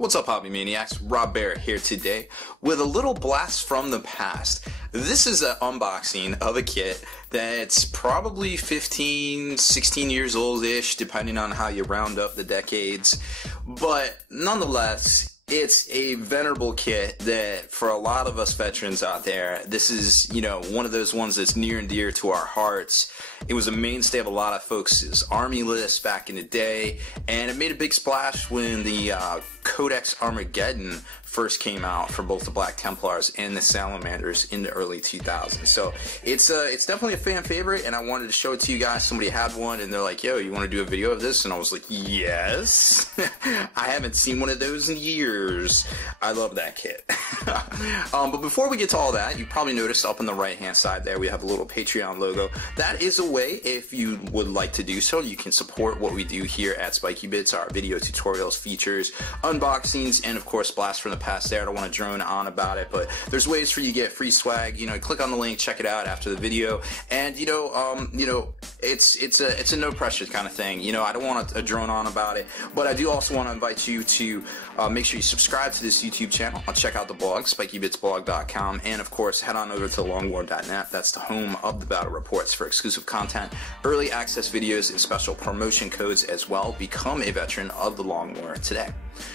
What's up, Hobby Maniacs? Rob Bear here today with a little blast from the past. This is an unboxing of a kit that's probably 15, 16 years old-ish, depending on how you round up the decades. But nonetheless, it's a venerable kit that for a lot of us veterans out there, this is, one of those ones that's near and dear to our hearts. It was a mainstay of a lot of folks' Army list back in the day, and it made a big splash when the Codex Armageddon first came out for both the Black Templars and the Salamanders in the early 2000s. So it's definitely a fan favorite, and I wanted to show it to you guys. Somebody had one, and they're like, "Yo, you want to do a video of this?" And I was like, "Yes." I haven't seen one of those in years. I love that kit. But before we get to all that, you probably noticed up on the right-hand side there we have a little Patreon logo. That is a way, if you would like to do so, you can support what we do here at Spiky Bits, our video tutorials, features, unboxings, and of course blast from the past there. I don't want to drone on about it, but there's ways for you to get free swag. Click on the link, check it out after the video, and it's a no pressure kind of thing. I don't want to drone on about it, but I do also want to invite you to make sure you subscribe to this YouTube channel. Check out the blog, spikybitsblog.com, and of course head on over to longwar.net. That's the home of the battle reports for exclusive content, early access videos, and special promotion codes as well. Become a veteran of the Long War today.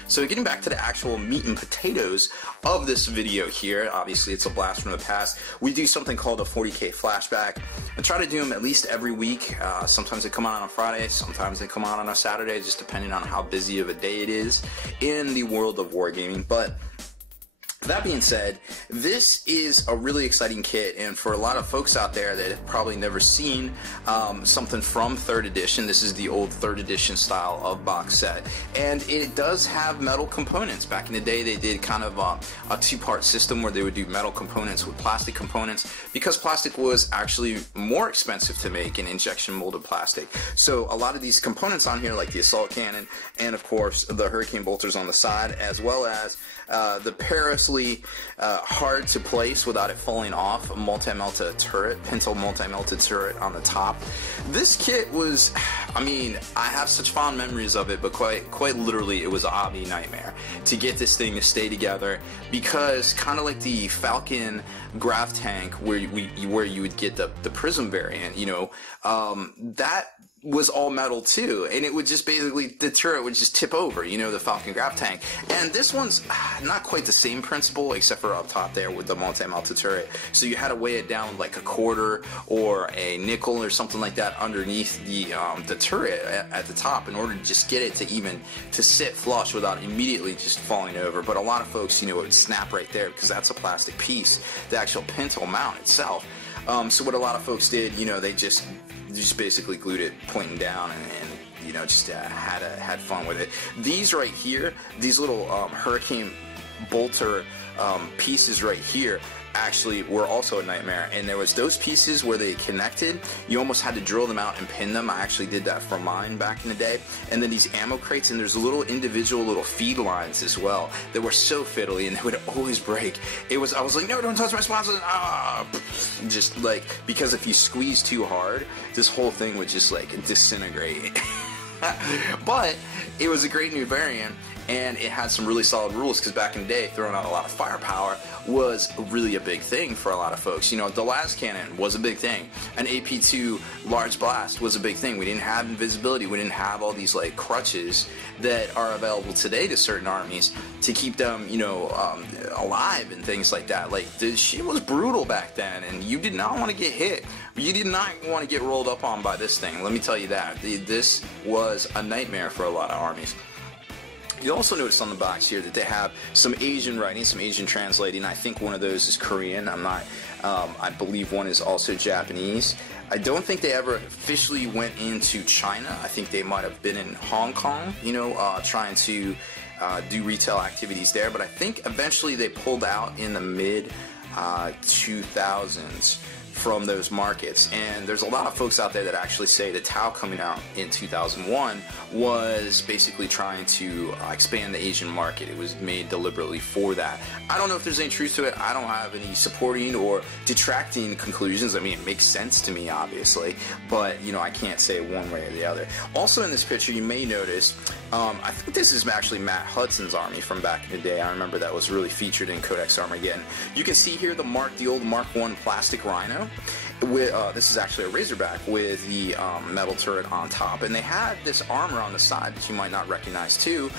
So getting back to the actual meat and potatoes of this video here, obviously it's a blast from the past. We do something called a 40K flashback. I try to do them at least every week. Sometimes they come out on a Friday, sometimes they come out on a Saturday, just depending on how busy of a day it is in the world of wargaming. But that being said, this is a really exciting kit, and for a lot of folks out there that have probably never seen something from 3rd edition, this is the old 3rd edition style of box set, and it does have metal components. Back in the day, they did kind of a two-part system where they would do metal components with plastic components, because plastic was actually more expensive to make in injection molded plastic. So a lot of these components on here, like the assault cannon, and of course the hurricane bolters on the side, as well as the perilously hard to place without it falling off multi-melta turret, pintle multi-melted turret on the top. This kit was, I have such fond memories of it, but quite literally it was a hobby nightmare to get this thing to stay together, because kind of like the Falcon Grav tank where you would get the Prism variant, that was all metal too, and it would just basically, the turret would just tip over, the Falcon Grav tank. And this one's not quite the same principle, except for up top there with the multi-melta turret. So you had to weigh it down with like a quarter or a nickel or something like that underneath the turret at the top in order to just get it to sit flush without immediately just falling over. But a lot of folks, it would snap right there because that's a plastic piece, the actual pintle mount itself. So what a lot of folks did, they just basically glued it pointing down and just had fun with it. These right here, these little hurricane bolter pieces right here, actually were also a nightmare. And there was those pieces where they connected, you almost had to drill them out and pin them. I actually did that for mine back in the day. And then these ammo crates, and there's individual little feed lines as well that were so fiddly, and they would always break. I was like, no, don't touch my sponsors. Just like, because if you squeeze too hard, this whole thing would just like disintegrate. But it was a great new variant, and it had some really solid rules, because back in the day, throwing out a lot of firepower was really a big thing for a lot of folks. The las cannon was a big thing. An AP2 large blast was a big thing. We didn't have invisibility. We didn't have all these like crutches that are available today to certain armies to keep them, alive and things like that. Like, the shit was brutal back then, and you did not want to get hit. You did not want to get rolled up on by this thing. Let me tell you that. This was a nightmare for a lot of armies. You also notice on the box here that they have some Asian writing, some Asian translating. I think one of those is Korean. I believe one is also Japanese. I don't think they ever officially went into China. I think they might have been in Hong Kong, trying to do retail activities there. But I think eventually they pulled out in the mid 2000s from those markets. And there's a lot of folks out there that actually say the Tau coming out in 2001 was basically trying to expand the Asian market. It was made deliberately for that. I don't know if there's any truth to it. I don't have any supporting or detracting conclusions. I mean, it makes sense to me, obviously, but you know, I can't say one way or the other. Also in this picture, you may notice, I think this is actually Matt Hudson's army from back in the day. I remember that was really featured in Codex Armageddon. You can see here the old Mark I plastic Rhino. This is actually a Razorback with the metal turret on top, and they had this armor on the side that you might not recognize too.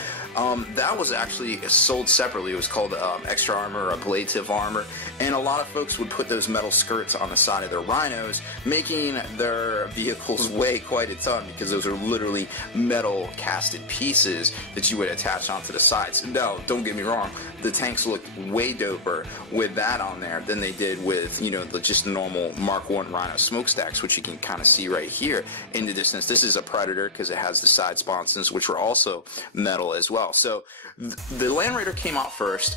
That was actually sold separately. It was called extra armor or ablative armor, and a lot of folks would put those metal skirts on the side of their Rhinos, making their vehicles weigh quite a ton, because those are literally metal casted pieces that you would attach onto the sides. Now, don't get me wrong, the tanks looked way doper with that on there than they did with, you know, just normal Mark I Rhino smokestacks, which you can kind of see right here in the distance. This is a Predator because it has the side sponsons, which were also metal as well. So the Land Raider came out first.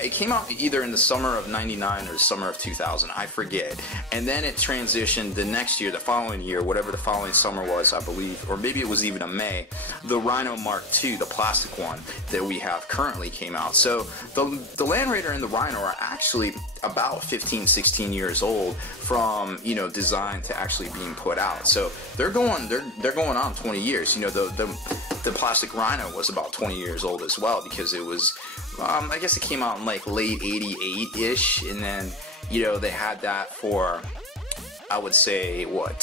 It came out either in the summer of '99 or the summer of 2000, I forget. And then it transitioned the next year, the following year, whatever the following summer was, I believe, or maybe it was even a May, the Rhino Mark II, the plastic one that we have currently came out. So the Land Raider and the Rhino are actually about 15, 16 years old from, you know, design to actually being put out. So they're going on 20 years. You know, the plastic Rhino was about 20 years old as well, because it was, I guess it came out in like late 88-ish, and then, you know, they had that for, I would say, what,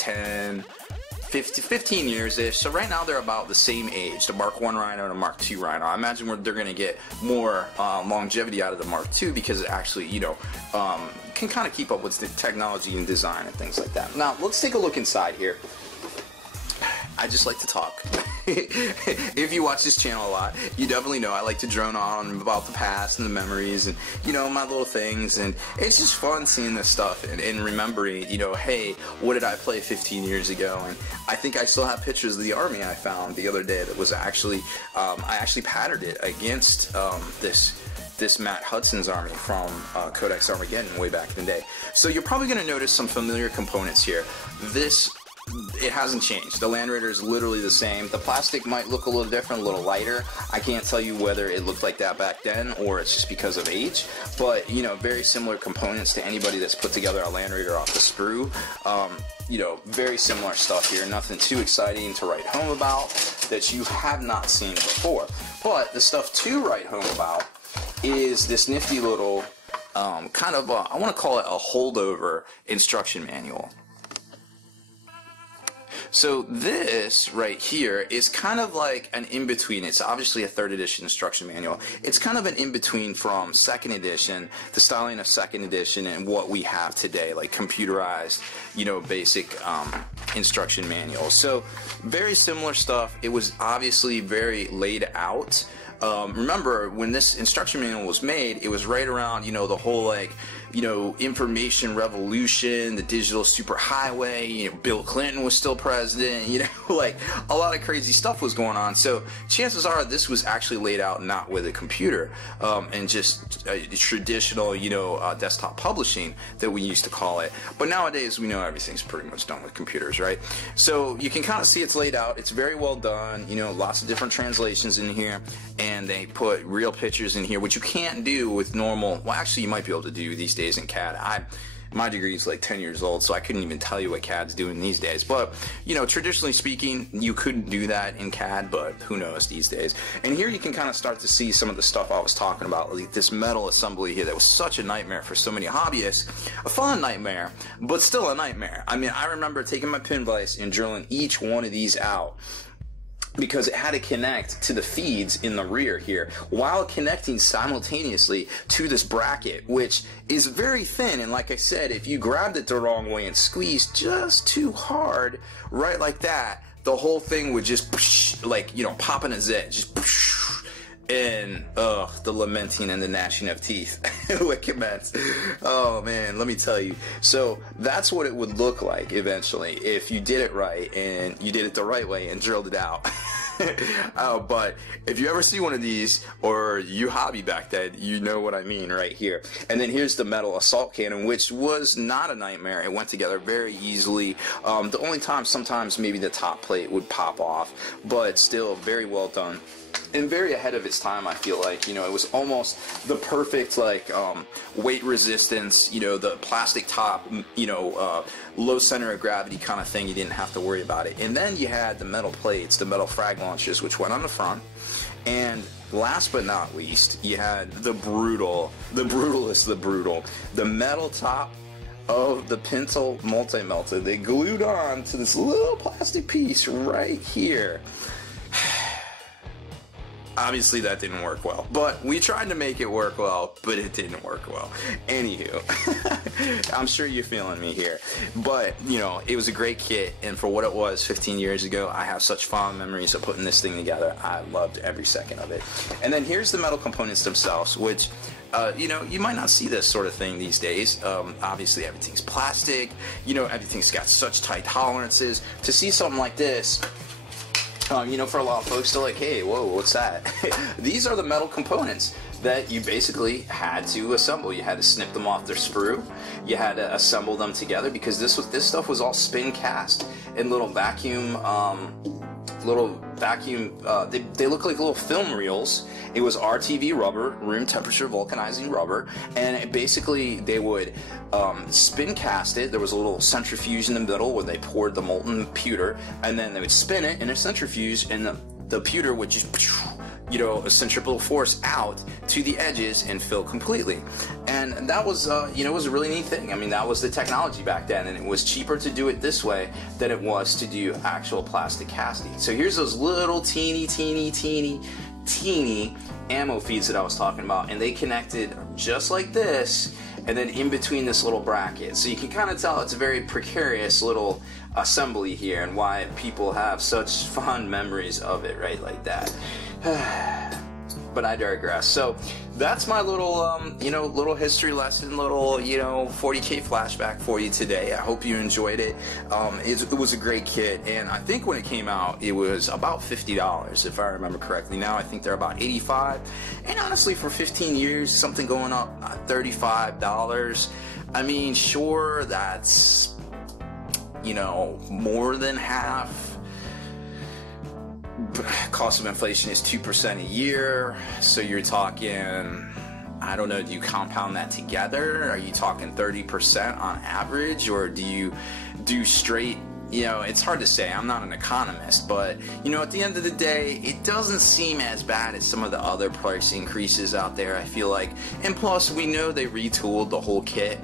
15 years-ish. So right now they're about the same age, the Mark I Rhino and the Mark II Rhino. I imagine they're going to get more longevity out of the Mark II, because it actually, you know, can kind of keep up with the technology and design and things like that. Now, let's take a look inside here. I just like to talk. If you watch this channel a lot, you definitely know I like to drone on about the past and the memories and, you know, my little things, and it's just fun seeing this stuff and remembering, you know, hey, what did I play 15 years ago? And I think I still have pictures of the army I found the other day that was actually, I actually patterned it against this Matt Hudson's army from Codex Armageddon way back in the day. So you're probably going to notice some familiar components here. It hasn't changed. The Land Raider is literally the same. The plastic might look a little different, a little lighter. I can't tell you whether it looked like that back then or it's just because of age, but, you know, very similar components to anybody that's put together a Land Raider off the sprue. You know, very similar stuff here. Nothing too exciting to write home about that you have not seen before. But the stuff to write home about is this nifty little kind of, I want to call it a holdover instruction manual. So this right here is kind of like an in-between. It's obviously a 3rd edition instruction manual. It's kind of an in-between from 2nd edition, the styling of 2nd edition, and what we have today, like computerized, you know, basic instruction manuals. So very similar stuff. It was obviously very laid out. Remember, when this instruction manual was made, it was right around, you know, the whole, like, you know, information revolution, the digital superhighway, you know, Bill Clinton was still president, you know, like, a lot of crazy stuff was going on. So chances are this was actually laid out not with a computer, and just traditional, you know, desktop publishing that we used to call it. But nowadays, we know everything's pretty much done with computers, right? So you can kind of see it's laid out. It's very well done, you know, lots of different translations in here, and they put real pictures in here, which you can't do with normal, well, actually you might be able to do these days in CAD. My degree is like 10 years old, so I couldn't even tell you what CAD's doing these days. But, you know, traditionally speaking, you couldn't do that in CAD, but who knows these days. And here you can kind of start to see some of the stuff I was talking about, like this metal assembly here that was such a nightmare for so many hobbyists. A fun nightmare, but still a nightmare. I mean, I remember taking my pin vise and drilling each one of these out, because it had to connect to the feeds in the rear here while connecting simultaneously to this bracket, which is very thin. And like I said, if you grabbed it the wrong way and squeezed just too hard, right like that, the whole thing would just, like, you know, pop in a zit, just, and the lamenting and the gnashing of teeth would commence. Oh man, let me tell you. So that's what it would look like eventually if you did it right and you did it the right way and drilled it out. But if you ever see one of these, or you hobby back then, you know what I mean right here. And then here's the metal assault cannon, which was not a nightmare. It went together very easily. The only time, sometimes maybe the top plate would pop off, but still very well done. And very ahead of its time, I feel like. You know, it was almost the perfect, like, weight resistance, you know, the plastic top, you know, low center of gravity kind of thing. You didn't have to worry about it. And then you had the metal plates, the metal frag launchers, which went on the front. And last but not least, you had the brutal, the metal top of the Pintle multi-melter. They glued on to this little plastic piece right here. Obviously that didn't work well, but we tried to make it work well, but it didn't work well. Anywho, I'm sure you're feeling me here, but you know, it was a great kit, and for what it was 15 years ago, I have such fond memories of putting this thing together. I loved every second of it. And then here's the metal components themselves, which you know, you might not see this sort of thing these days. Obviously everything's plastic, you know, everything's got such tight tolerances. To see something like this, you know, for a lot of folks, they're like, hey, whoa, what's that? These are the metal components that you basically had to assemble. You had to snip them off their sprue. You had to assemble them together, because this stuff was all spin cast in little vacuum, they look like little film reels. It was RTV rubber, room temperature vulcanizing rubber, and basically they would spin cast it. There was a little centrifuge in the middle where they poured the molten pewter, and then they would spin it in a centrifuge, and the pewter would just, you know, a centripetal force out to the edges and fill completely. And that was, you know, it was a really neat thing. I mean, that was the technology back then, and it was cheaper to do it this way than it was to do actual plastic casting. So here's those little teeny ammo feeds that I was talking about, and they connected just like this, and then in between this little bracket. So you can kind of tell it's a very precarious little assembly here, and why people have such fond memories of it, right, like that. But I digress. So that's my little, you know, little history lesson, little, you know, 40K flashback for you today. I hope you enjoyed it. It was a great kit, and I think when it came out, it was about $50, if I remember correctly. Now I think they're about $85, and honestly, for 15 years, something going up $35. I mean, sure, that's, you know, more than half. Cost of inflation is 2% a year, so you're talking, I don't know, do you compound that together? Are you talking 30% on average, or do you do straight, you know, it's hard to say. I'm not an economist, but, you know, at the end of the day, it doesn't seem as bad as some of the other price increases out there, I feel like. And plus, we know they retooled the whole kit.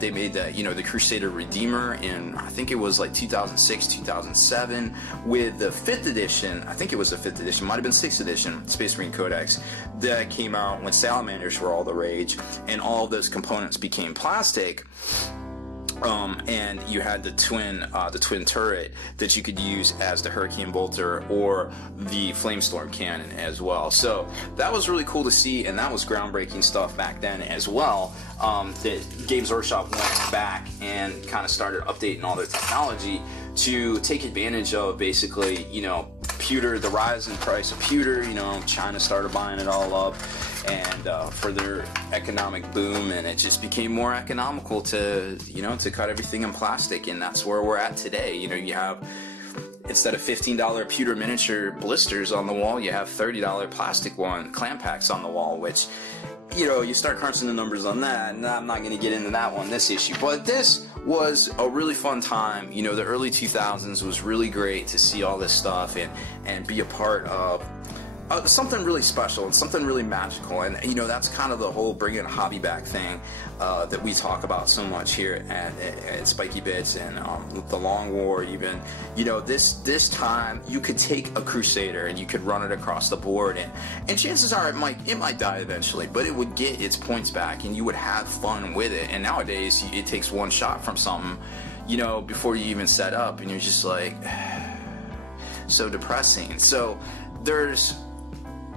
They made the, you know, the Crusader Redeemer in, I think it was like 2006, 2007, with the 5th edition, I think it was the 5th edition, might have been 6th edition, Space Marine Codex, that came out when salamanders were all the rage, and all of those components became plastic. And you had the twin turret that you could use as the Hurricane Bolter or the Flamestorm cannon as well. So that was really cool to see, and that was groundbreaking stuff back then as well. That Games Workshop went back and kind of started updating all their technology to take advantage of, basically, you know, pewter, the rise in price of pewter. You know, China started buying it all up, and for their economic boom, and it just became more economical to, you know, to cut everything in plastic, and that's where we're at today. You know, you have, instead of $15 pewter miniature blisters on the wall, you have $30 plastic clamp packs on the wall, which, you know, you start crunching the numbers on that, and I'm not going to get into that one this issue, but this was a really fun time. You know, the early 2000s was really great to see all this stuff and be a part of something really special and something really magical. And, you know, that's kind of the whole bringing hobby back thing that we talk about so much here at Spiky Bits, and the Long War even. You know, this time you could take a Crusader and you could run it across the board, and chances are it might die eventually, but it would get its points back and you would have fun with it. And nowadays it takes one shot from something, you know, before you even set up, and you're just like, so depressing. So there's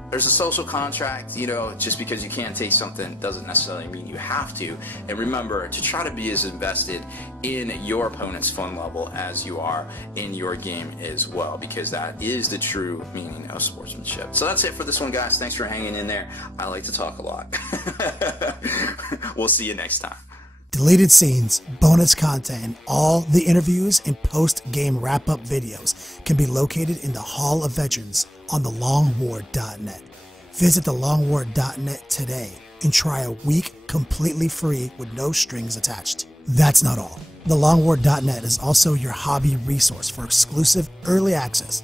there's a social contract. You know, just because you can't take something doesn't necessarily mean you have to. And remember to try to be as invested in your opponent's fun level as you are in your game as well, because that is the true meaning of sportsmanship. So that's it for this one, guys. Thanks for hanging in there. I like to talk a lot. We'll see you next time. Deleted scenes, bonus content, and all the interviews and post-game wrap-up videos can be located in the Hall of Veterans on thelongwar.net. Visit thelongwar.net today and try a week completely free with no strings attached. That's not all. Thelongwar.net is also your hobby resource for exclusive early access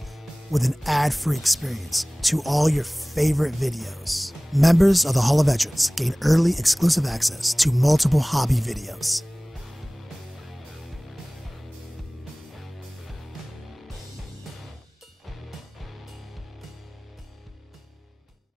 with an ad-free experience to all your favorite videos. Members of the Hall of Veterans gain early exclusive access to multiple hobby videos.